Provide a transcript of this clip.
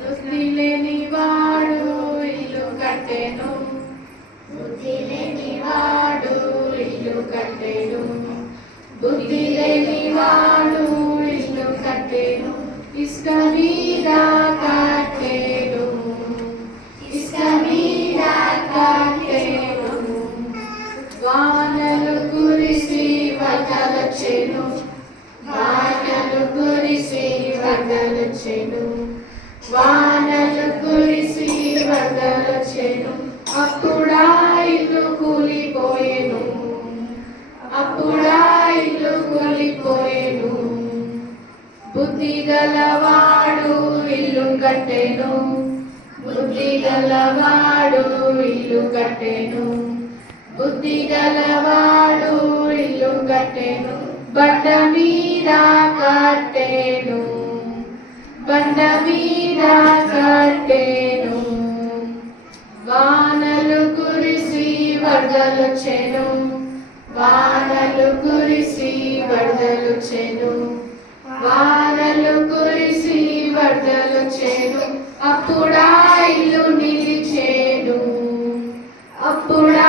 బుద్ధి లేని వాడు ఇల్లు కట్టెను, బుద్ధి లేని వాడు ఇల్లు కట్టెను, బుద్ధి లేని వాడు ఇల్లు కట్టెను, ఇసుక మీద కట్టెను, ఇసుక మీద కట్టెను, వానలు కురిసి వరదలొచ్చెను, వానలు కురిసి వరదలొచ్చెను, వానలు కురిసి వరదలొచ్చెను, అప్పుడా ఇల్లు కూలిపోయెను, అప్పుడా ఇల్లు కూలిపోయెను, బుద్ధి గలవాడు ఇల్లు కట్టెను, బుద్ధి గలవాడు ఇల్లు కట్టెను, బుద్ధి గలవాడు ఇల్లు కట్టెను, బండ మీద కట్టెను, బండ మీద కట్టెను, వానలు కురిసి వరదలొచ్చెను, వానలు కురిసి వరదలొచ్చెను, వానలు కురిసి వరదలొచ్చెను, అప్పుడా ఇల్లు నిలిచెను, అప్పుడా